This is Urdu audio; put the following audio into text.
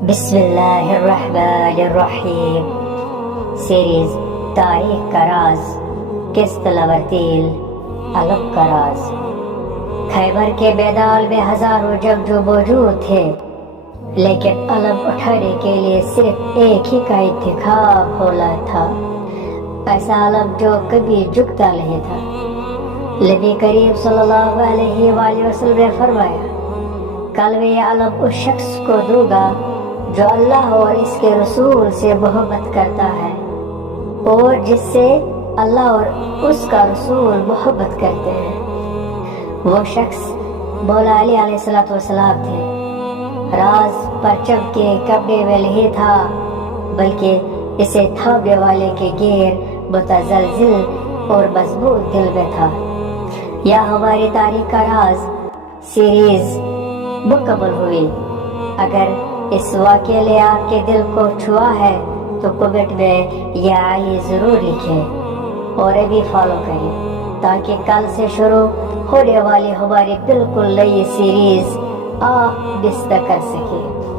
بسم اللہ الرحمن الرحیم۔ سیریز تاریخ کا راز، قسط لورتیل، علب کا راز۔ خیبر کے بیدال میں ہزاروں جنگجو موجود تھے، لیکن علم اٹھانے کے لیے صرف ایک ہی کا انتخاب ہونا تھا، ایسا علم جو کبھی جھکتا نہیں تھا۔ نبی کریم صلی اللہ علیہ وآلہ وسلم نے فرمایا، کل میں یہ علم اس شخص کو دوں گا جو اللہ اور اس کے رسول سے محبت کرتا ہے اور جس سے اللہ اور اس کا رسول محبت کرتے ہیں۔ وہ شخص مولا علی علیہ السلام تھے۔ راز پرچم کے کپڑے میں نہیں تھا، بلکہ اسے تھامنے والے کے غیر متزلزل اور مضبوط دل میں تھا۔ یا ہماری تاریخ کا راز سیریز مکمل ہوئی۔ اگر اس واقعے نے آپ کے دل کو چھوا ہے تو کمنٹ میں یا علی ضرور لکھیں اور ابھی فالو کریں تاکہ کل سے شروع ہونے والی ہماری بالکل نئی سیریز آپ مس نہ کر سکیں۔